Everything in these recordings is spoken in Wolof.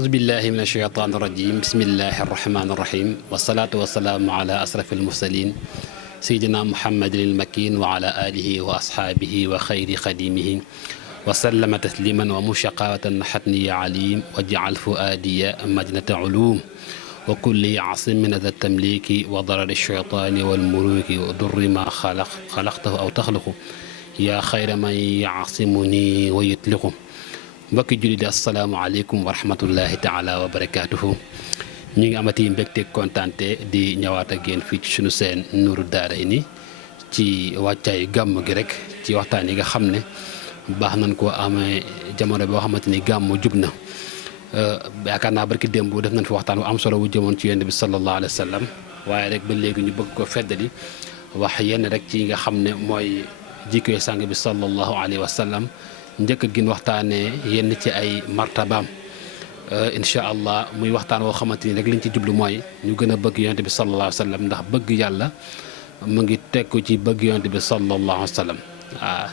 أعوذ بالله من الشيطان الرجيم بسم الله الرحمن الرحيم والصلاة والسلام على أشرف المرسلين سيدنا محمد المكين وعلى آله وأصحابه وخير خديمه وسلم تسليما ومشقاوة نحتني عليم وجعل فؤادي مجنة علوم وكل عاصم من ذا التمليك وضرر الشيطان والملوك وضر ما خلقته أو تخلقه يا خير من يعصمني ويطلقه mbokki jullit di asalaamaaleykum wa rahmatullahi taala wa barakaatuhu ñu ngi amati mbégte kontaante di ñëwaat ak yéen fii ci sunu seen Nuuru Daarayni ci wàccaayu gàmm gi rek ci waxtaan yi nga xam ne baax nañ koo amee jamono boo xamante ni gàmm jub na yaakaar naa barki démb def nañ fi waxtaan bu am solo bu jëmoon ci yonent bi sallallahu alayhi wa sallam waaye rek ba léegi ñu bëgg ko feddali wax yenn rek ci nga xam ne mooy jikkoy sang bi sallallahu alayhi wa sallam njëkk gin waxtaanee yenn ci ay martabaam incha allah muy waxtaan woo xamante ni rek liñ ci jublu mooy ñu gën a bëgg yonent bi sallallahu alayhi wa sallam ndax bëgg yàlla mu ngi tekku ci bëgg yonent bi sallallahu alayhi wa sallam waaw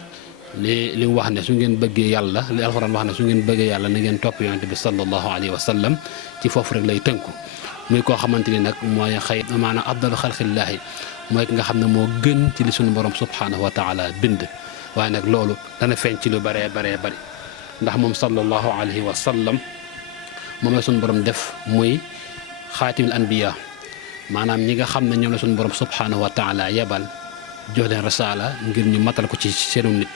li mu wax ne su ngeen bëggee yàlla li alxuraan wax ne su ngeen bëggee yàlla na ngeen topp yonent bi sallallahu alayhi wa sallam ci foofu rek lay tënku muy koo xamante ni nag mooy xëy maanaam afdalu xalqillaahi mooy ki nga xam ne moo gën ci li suñu borom subhanahu wa taala bind waaye nag loolu dana feeñ ci lu bëree bëree bëri ndax moom sallallahu alayhi wa sallam moom la suñu borom def muy xaatimul anbiya maanaam ñi nga xam ne ñoom la suñu borom subhanahu wa taala yebal jox leen risaala ngir ñu matal ko ci seenu nit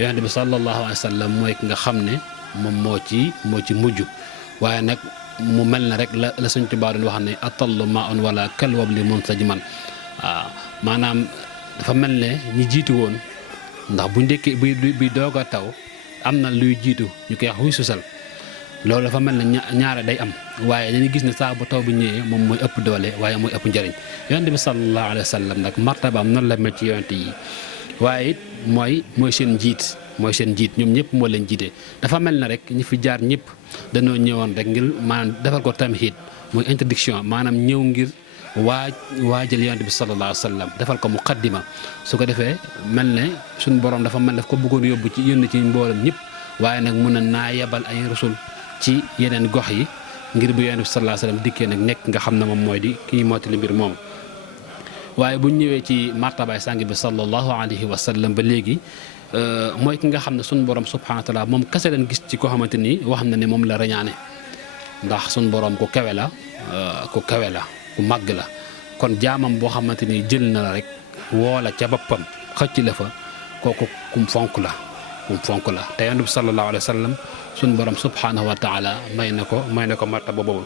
yonent bi sallallahu alayhi wa sallam mooy ki nga xam ne moom moo ci mujj waaye nag mu mel na rek la Sëñ Tuubaa doon wax ne atallu ma on wala kal wabli munsajman waaw maanaam dafa mel ne ñi jiitu woon ndax bu njëkkee buy doog a taw am na luy jiitu ñu koy wax wuy susal loolu dafa mel ne ñaare day am waaye dañuy gis ne saa bu taw bu ñëwee moom mooy ëpp doole waaye mooy ëpp njëriñ yonent bi sallallahu alayhi wa sallam nag martabaam noonu la mel ci yonent yi waaye it mooy seen njiit ñoom ñëpp moo leen jiite dafa mel na rek ñi fi jaar ñëpp dañoo ñëwoon rek ngir maanaam defal ko tamhid mooy introduction maanaam ñëw ngir waajal yonent bi sallallahu alayhi wa sallam defal ko muqaddima su ko defee mel ne suñu borom dafa mel daf ko bëggoon yóbbu ci yónn ci mboolem ñëpp waaye nag mun na naa yebal ay rasul ci yeneen gox yi ngir bu yonent bi sallallahu alayhi wa sallam dikkee nag nekk nga xam ne moom mooy di kii mottali mbir moom waaye bu ñëwee ci martabaay sang bi sallallahu alayhi wa sallam ba léegi mooy ki nga xam ne suñu borom subhanahu wa taala moom kese leen gis ci koo xamante ni wax na ne moom la rañaane ndax suñu borom ku kawe la ku màgg la kon jaamam boo xamante ni jël na la rek woola ca boppam xëcc la fa kooku kum fonk la te yonent bi sallallahu alayhi wa sallam suñu borom subhanahu wa taala may na ko martaba boobu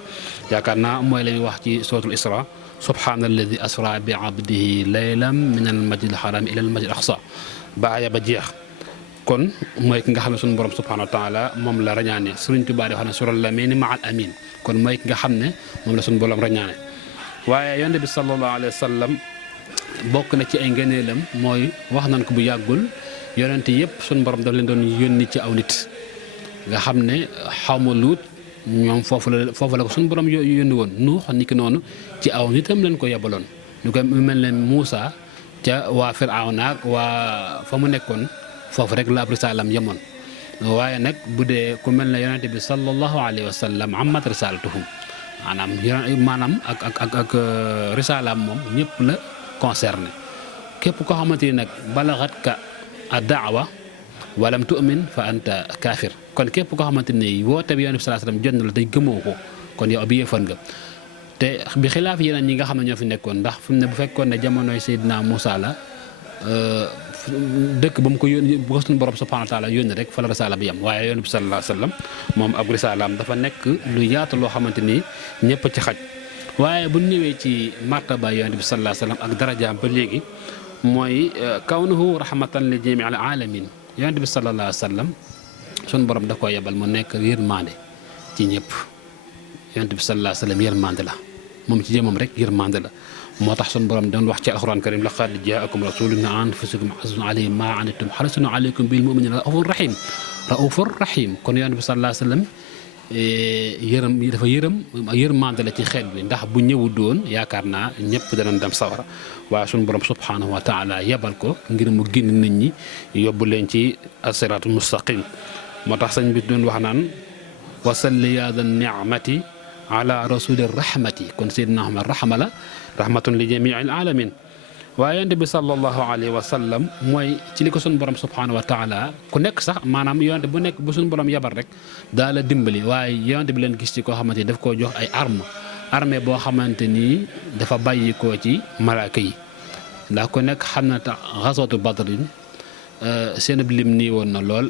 yaakaar naa mooy la ñuy wax ci suratul isra subhana alladi asra bi abdihi laylan min al masjid al haram ila al masjid al aqsa baaya ba jeex kon mooy ki nga xam ne suñu borom subhanahu wa taala moom la rañaane Sëriñ Tuubaa di wax ne sural lamini ma al amin kon mooy ki nga xam ne moom la suñu borom rañaane waaye yonent bi sallallahu alayhi wa sallam bokk na ci ay ngëneelam mooy wax nañ ko bu yàggul yonent yëpp suñu borom daf leen doon yónni ci aw nit nga xam ne xawma luut ñoom foofu la ko suñu borom yónni woon nuux niki noonu ci aw nitam leen ko yebaloon ñu ko mel ne Muusa ca waa Firawna ak waa fa mu nekkoon foofu rek la ab risaalam yemoon waaye nag bu dee ku mel ne yonent bi sallallahu alayhi wa sallam amat risaalatuhum maanaam ak risalaam moom ñëpp la concerné képp koo xamante ni nag balaxat ka a daawa walam tu'min fa anta kaafir kon képp koo xamante ni woote bi yonent bi sallallahu alayhi wasallam jot na la tey gëmoo ko kon yow bi yéefar nga te bi xilaaf yeneen ñi nga xam ne ñoo fi nekkoon ndax fi mu ne bu fekkoon ne jamonoy Seydina Muusa la dëkk ba mu ko yónni bu ko suñu borom subhanahu wa taala yónni rek fa la risaala bi yam waaye yonent bi sallallahu alayhi wasallam moom ak risaalaam dafa nekk lu yaatu loo xamante ni ñëpp ci xaj waaye bu ñëwee ci martaba yonent bi sallallahu alayhi wasallam ak darajaam ba léegi mooy kawnuhu rahmatan li jami al alamin yonent bi sallallahu alayhi wasallam suñu borom da ko yebal mu nekk yërmande ci ñëpp yonent bi sallallahu alayhi wasallam yërmande la moom ci jëmam rek yërmande la moo tax suñu borom doon wax ci alxuraan karim laqad jaakum rasulun min anfusikum azizun alayhi ma anittum harisun alaykum bil mu'minina raufur rahim kon yonent bi sallallahu alayhi wasallam yërmande la ci xeet bi ndax bu ñëwu doon yaakaar naa ñëpp danañ dem sawara waaye suñu borom subhanahu wa taala yebal ko ngir mu génn nit ñi yóbbu leen ci as-siraatul mustaqim moo tax sëñ bi doon wax naan wa salli ya dha ni'mati ala rasuli rahmati kon Seydina Muhammad rahma la rahmatun li jamiil alamin waaye yonent bi sallallahu alayhi wa sallam mooy ci li ko suñu borom subhanahu wa taala ku nekk sax maanaam yonent bu nekk bu suñu borom yabal rek daa la dimbali waaye yonent bi leen gis ci koo xamante ni daf koo jox ay armée boo xamante ni dafa bàyyi koo ci malaaka yi ndax ku nekk xam na tax xasootu badrin seen lim nii woon na lool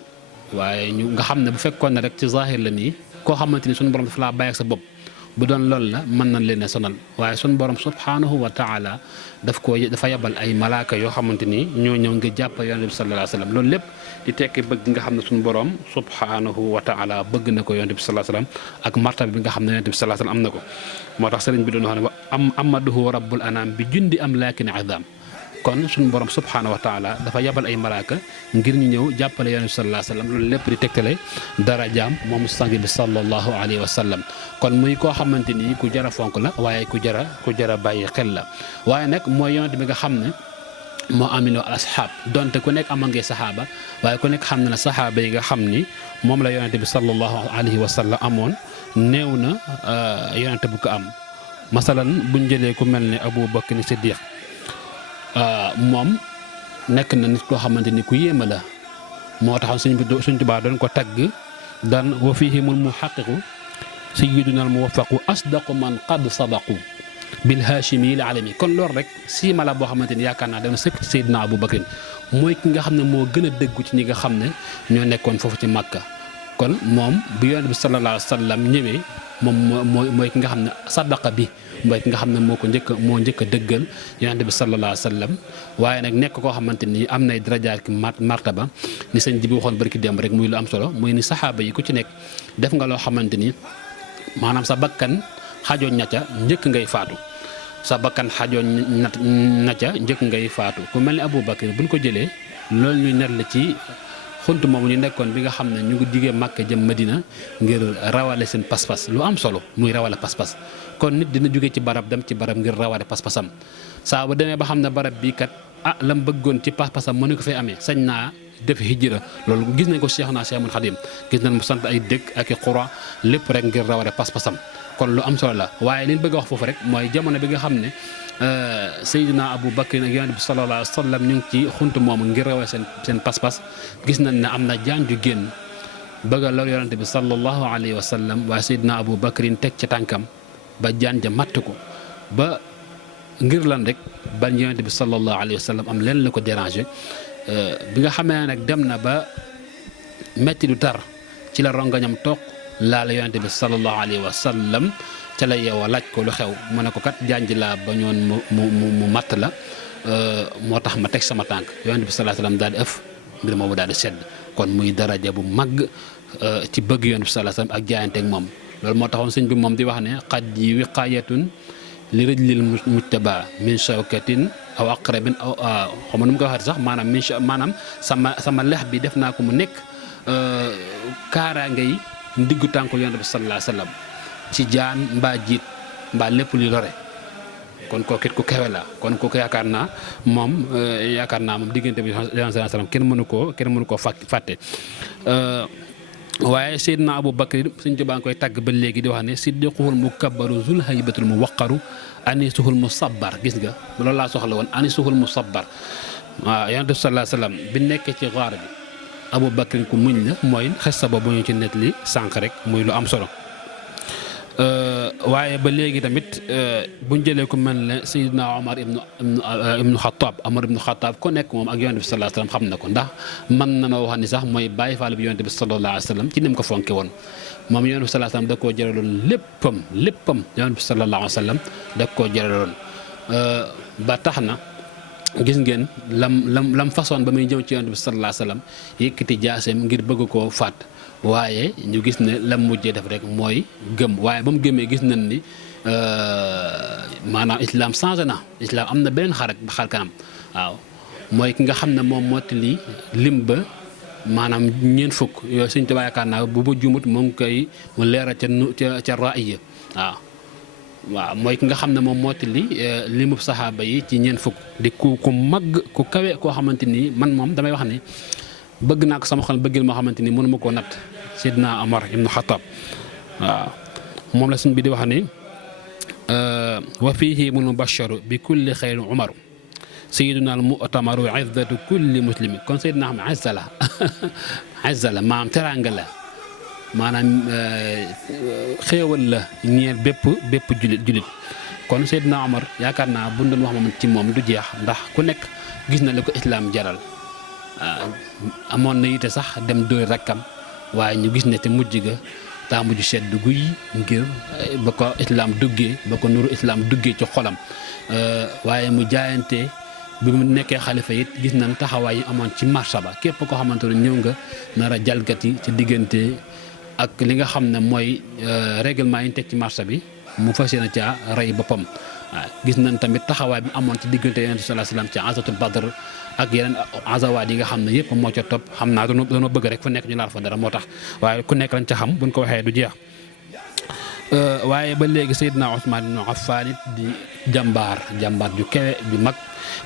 waaye ñu nga xam ne bu fekkoon ne rek ci zahir la nii koo xamante ni suñu borom dafa laa bàyyi ak sa bopp bu doon loolu la mën nañ leen a sonal waaye suñu borom subhanahu wa taala dafa yabal ay malaaka yoo xamante ni ñoo ñëw ngir jàpp yonent bi sallallahu alayhi wa sallam loolu lépp di tekki bëgg nga xam ne suñu borom subhanahu wa taala bëgg na ko yonent bi sallallahu alayhi wa sallam ak martaba bi nga xam ne yonent bi sallallahu alayhi wa sallam am na ko moo tax sëriñ bi doon wax ne am amaduhu rabbul anam bi jundi am laakin azam kon suñu borom subhanahu wa taala dafa yabal ay malaaka ngir ñu ñëw jàppale yonent bi sallallahu alayhi wa sallam loolu lépp di tegtale darajaam moom sang bi sallallahu alayhi wa sallam kon muy koo xamante ni ku jara fonk la waaye ku jara bàyyi xel la waaye nag mooy yonent bi nga xam ne moo amiloo al asxaab donte ku nekk amoon ngay saxaaba waaye ku nekk xam na ne saxaaba yi nga xam ni moom la yonent bi sallallahu alayhi wa sallam amoon néew na yonent bu ko am masalan buñ jëlee ku mel ne Abu Bakr Siddiq moom nekk na nit koo xamante ni ku yéema la moo taxoon suñ Tuubaa doon ko tagg daan wa fihimul muhaqqiqu sayyiduna al muwaffaqu asdaqu man qad sadaqu bil hashimi al alami kon loolu rek siima la boo xamante ni yaakaar naa dana sëkk Seydina Abu Bakrin mooy ki nga xam ne moo gën a dëggu ci ñi nga xam ne ñoo nekkoon foofu ci Makka kon moom bu yonent bi sallallahu alayhi wa sallam ñëwee moom mooy ki nga xam ne sadaqa bi mooy ki nga xam ne moo njëkk a dëggal yonent bi sallallahu alayhi wa sallam waaye nag nekk koo xamante ni am nay darajaat ki martaba ni sëñ ji bi waxoon barki démb rek muy lu am solo muy ni saxaaba yi ku ci nekk def nga loo xamante ni maanaam sa bakkan xajoon na ca njëkk ngay faatu sa bakkan xajoon na ca njëkk ngay faatu ku mel ni Abu Bakr buñ ko jëlee loolu ñu ner la ci xunt moomu ñu nekkoon bi nga xam ne ñu ngi jugee Makka jëm Madina ngir rawale seen pas-pas lu am solo muy rawale pas-pas kon nit dina jugee ci barab dem ci barab ngir rawale pas-pasam saa bu demee ba xam ne barab bii kat lam bëggoon ci pas-pasam mënu ko fay amee sañ naa def hijra loolu gis nañ ko Cheikhuna Cheikhul Khadim gis nañ mu sant ay dëkk ak i xura lépp rek ngir rawale pas-pasam kon lu am solo la waaye li ñu bëgg a wax foofu rek mooy jamono bi nga xam ne Seydina Abu Bakr ak yonent bi sallallahu alayhi wa sallam ñu ngi ci xunt moomu ngir rawee seen pas-pas gis nañ ne am na jaan ju génn bëgg a lor yonent bi sallallahu alayhi wa sallam waaye Seydina Abu Bakrin teg ci tànkam ba jaan ja matt ko ba ngir lan rek ban yonent bi sallallahu alayhi wa sallam am leen la ko dérangé bi nga xamee nag dem na ba metti du tar ci la rongañam toog laala yonent bi sallallahu alayhi wa sallam ca la yeewoo laaj ko lu xew mu ne ko kat janj laa ba ñoon mu matt la moo tax ma teg sama tànk yonent bi sallallahu alayhi wa sallam daal di ëf mbir moomu daal di sedd kon muy daraja bu mag ci bëgg yonent bi sallallahu alayhi wa sallam ak jaayante ak moom loolu moo taxoon sëñ bi moom di wax ne xad yi wiqaayatun li rëjlil mujtaba min shawkatin aw aqrabin aw xam nu mu ko waxee sax maanaam sama lex bi def naa ko mu nekk kaaraange yi ndiggu tànku yonent bi sallallahu alayhi wa sallam ci jaan mbaa jiit mbaa lépp li lore kon kookit ku kawe la kon kooku yaakaar naa moom diggante bi sallallahu alayhi wa sallam kenn mënu koo fàtte waaye Seydina Abu Bakr suñ jobaa ngi koy tàgg ba léegi di wax ne siddiquhul mukabbaru zul haybatul mu waqaru anisuhul mu sabbar gis nga loolu laa soxla woon anisuhul mu sabbar waaw yonent bi sallallahu alayhi wa sallam bi nekkee ci xaar bi Abu Bakr ku muñ la mooy xes sa boobu ñu ci net li sànq rek muy lu am solo waaye ba léegi tamit buñ jëlee ku mel ne Seydina Omar ibnu Xataab ko nekk moom ak yonent bi sallallahu alayhi wa sallam xam na ko ndax mën na noo wax ni sax mooy bàyyi faal bi yonent bi sallallahu alayhi wa sallam ci ni mu ko fonke woon moom yonent bi sallallahu alayhi wa sallam da koo jëraloon léppam yonent bi sallallahu alayhi wa sallam da koo jëraloon ba tax na gis ngeen lam façon ba muy ñëw ci yonent bi sallallahu alayhi wa sallam yëkkati jaaseem ngir bëgg koo faat waaye ñu gis ne lam mujjee def rek mooy gëm waaye ba mu gëmee gis nañ ni maanaam islam changé na islam am na beneen xar kanam waaw mooy ki nga xam ne moom mottali lim ba maanaam ñeent fukk yooyu Sëñ Tuubaa yaakaar naa bu ba jumut mu ngi koy mu leeral ca raaya waaw mooy ki nga xam ne moom mottali limub saxaaba yi ci ñeent fukk di ku mag ku kawe koo xamante ni man moom damay wax ne bëgg naa ko sama xol bëggil moo xamante ni mënuma koo natt Seydina Omar ibnu Xataab waaw moom la suñ bi di wax ni wa fiihi mul mubasharu bi kulli xayrin umaru sayyiduna al mu'tamaru izzatu kulli muslimin kon sayyidina xam izza la izza la maanaam teraanga la maanaam xéewal la ñeel bépp julit kon Seydina Omar yaakaar naa bu doon wax moom ci moom du jeex ndax ku nekk gis na li ko islaam jaral amoon na yite sax dem dóori rakkam waaye ñu gis ne te mujj ga daa mujj sedd guy ngir ba ko islaam duggee ba ko nuru islaam duggee ci xolam waaye mu jaayante bi mu nekkee xalifa it gis nañ taxawaay yi amoon ci marché ba képp koo xamante ne ñëw nga nar a jalgati ci diggante ak li nga xam ne mooy règlement yi ñu teg ci marché bi mu fas yéene caa rey boppam waaw gis nañ tamit taxawaay bi amoon ci diggante Yonent bi sallallahu alayhi wasallam ci azatul badr ak yeneen azawaat yi nga xam ne yëpp moo ca topp xam naa dañoo bëgg rek fu nekk ñu laal fa dara moo tax waaye ku nekk lañ ca xam buñ ko waxee du jeex waaye ba léegi Seydina Ousmane ibn Affan it di jàmbaar ju kewe ju mag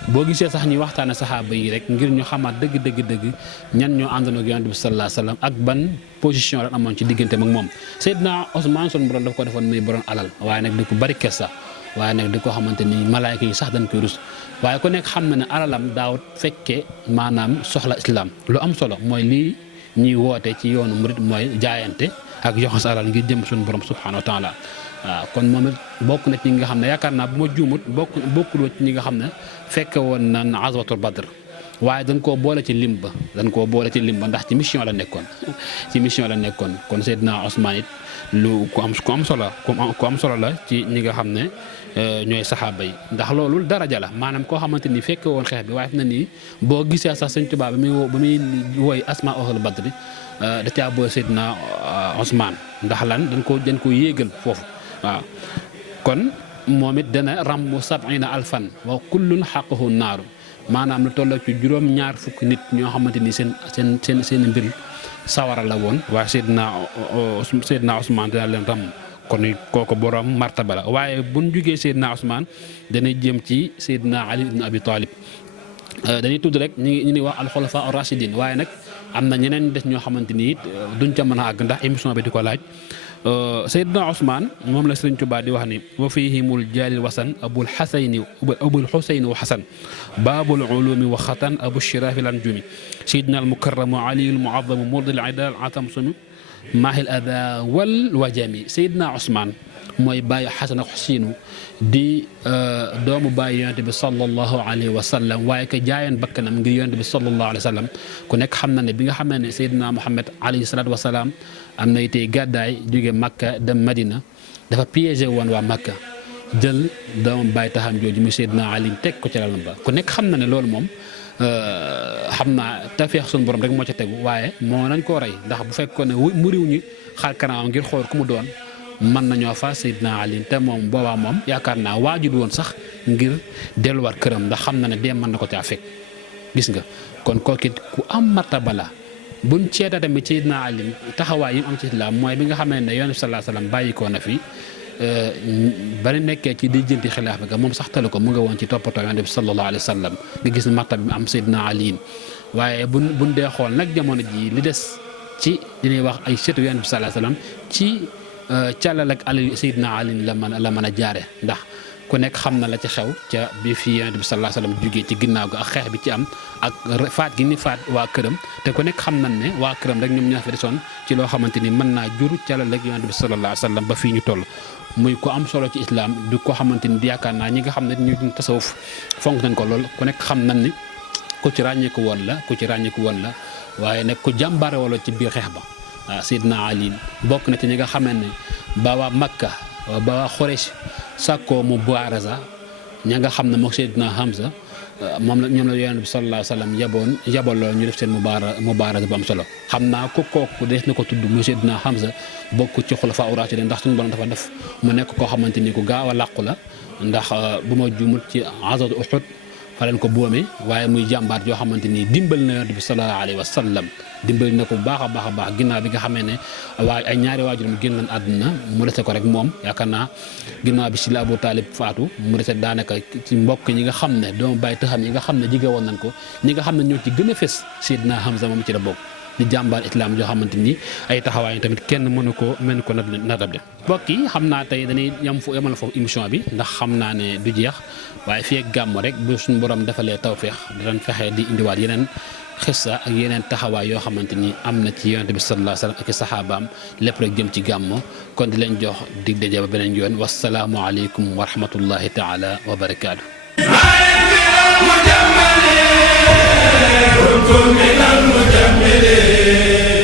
boo gisee sax ñuy waxtaane saxaaba yi rek ngir ñu xamaat dëgg ñan ñoo àndoon ak Yonent bi sallallahu alayhi wasallam ak ban position la amoon ci diggante ak moom Seydina Ousmane son borom daf ko defoon muy borom alal waaye nag di ko bari kersa waaye nag di ko xamante ni malaayka yi sax dañ koy rus waaye ku nekk xam na ne alalam daawut fekkee maanaam soxla islam lu am solo mooy lii ñuy woote ci yoonu murid mooy jaayante ak joxe sa alal ngir jëm suñu borom subhanahu wa taala waaw kon moom it bokk na ci ñi nga xam ne yaakaar naa bu ma juumut bokkul ci ñi nga xam ne fekke woon na azwatul badr waaye dañ koo boole ci lim ba ndax ci mission la nekkoon kon Seydina Ousmane it lu ku am solo la ci ñi nga xam ne ñooy saxaaba yi ndax loolu daraja la maanaam koo xamante ni fekke woon xeex bi waaye fi na nii boo gisee sax Sëñ Tuubaa ba muy woy asma ahlu badri da caa booy Seydina Ousmane ndax lan dañ ko yéegal foofu waaw kon moom it dana rammu 70 alfan wa kullun xaquhu naaru maanaam lu tolloo ci juróom-ñaar fukk nit ñoo xamante ni seen mbir sawara la woon waaye Seydina Ousmane dina leen ram kon kooku borom martaba la waaye buñ jugee Seydina Ousmane danay jëm ci Seydina Ali ibn Abi Talib dañuy tudd rek ñu ngi wax alxulafa ar-rashidin waaye nag am na ñeneen des ñoo xamante ni it duñ ca mën a àgg ndax émission bi di ko laaj Seydina Ousmane moom la Sëriñ Tuubaa di wax ni wa fihimul jaalil wasan abul xusayni wa xasan baabul ulumi wa xatan abu shirafi lan jumi Seydina al mukarramu aliyul muazzamu murdil idal atam sunu maahil ada wal wajami Seydina Ousmane mooy bàyyi xasan ak xuseynu di doomu bàyyi yonent bi sallallahu alayhi wa sallam waaye ka jaayoon bakkanam ngir yonent bi sallallahu alayhi wa sallam ku nekk xam na ne bi nga xam ne Seydina Muhammad alayhi salaatu wa salaam am na tey gàddaay jóge Makka dem Madina dafa piégé woon waa Makka jël doomu bàyyi taxam jooju muy Seydina Ali teg ko ci lalam ba ku nekk xam na ne loolu moom xam naa tafeex suñu borom rek moo ca tegu waaye moo nañ koo rey ndax bu fekkoon ne muriw ñi xaar kanam ngir xool ku mu doon mën nañoo fa Seydina Ali te moom boobaa moom yaakaar naa waajur woon sax ngir delluwaat këram ndax xam na ne dee mën na ko caa fekk gis nga kon kooku ku am martaba la buñ ceeta tamit Seydina Ali taxawaay yi mu am ci islam mooy bi nga xam ne Yonent bi sallallahu alayhi wasallam bàyyi ko na fi bari nekkee ci di jënti xilaafa ga moom sax talu ko mu nga woon ci toppatoo Yonent bi sallallahu alayhi wasallam nga gis martaba bi am Seydina Ali waaye buñ dee xool nag jamono ji li des ci li ñuy wax ay sëtu Yonent bi sallallahu alayhi wasallam ci càllal ak Ali Seydina Ali la mën a jaare ndax ku nekk xam na la ci xew ca bi fi Yonent bi sallallahu alayhi wasallam jugee ci ginnaaw ga ak xeex bi ci am ak faat gi ni faat waa këram te ku nekk xam nañ ne waa këram rek ñoom ñoo fi desoon ci loo xamante ni mën naa jur càllal ak Yonent bi sallallahu alayhi wasallam ba fii ñu toll muy ko am solo ci islam du ko xamante ni yaakaar naa ñi nga xam ne ñu tasawuf fonk nañ ko lool ku nekk xam nañ ni ku ci ràññeeku woon la waaye nag ku jàmbaare wala ci biir xeex ba waaw Seydina Ali bokk na ci ñi nga xamee ne ba waa Makka ba waa Xuraysh sàkkoo mu baaraza ña nga xam ne moom Seydina Hamza moom la ñoom la Yonent bi sallallahu alayhi wa sallam yabaloo ñu def seen mubaaraza bu am solo xam naa ko kooku des na ko tudd mu Seydina Hamza bokk ci xulafaa ur-raashidin ndax suñu borom dafa def mu nekk koo xamante ni ku gaaw a làqu la ndax bu ma juumut ci ghazwat Uhud fa leen ko boome waaye muy jàmbaar yoo xamante ni dimbal na Yonent bi sallallahu alayhi wa sallam dimbali na ko bu baax a baax ginnaaw bi nga xamee ne ay ñaari waajuram génn àdduna mu dese ko rek moom yaakaar naa ginnaaw bi si la Abu Talib faatu mu dese daanaka ci mbokk ñi nga xam ne doomu bàyyi taxam yi nga xam ne jige woon nañ ko ñi nga xam ne ñoo ci gën a fës Seydina Hamza moom ci la bokk di jàmbaar islam joo xamante ni ay taxawaay tamit kenn mënu ko natable mbokk yi xam naa tey dañuy yamal foofu émission bi ndax xam naa ne du jeex waaye fii ak gàmm rek bu suñu borom defalee tawféex danañ fexe di indiwaat yeneen xissa ak yeneen taxawaay yoo xamante ni am na ci yonent bi sallallahu alayhi wa sallam ak i saxaabaam lépp rek jëm ci gàmmo kon di leen jox dig daje ba beneen yoon wasalaamu aleykum wa rahmatullahi taala wa barakaatu. كنت من المجملين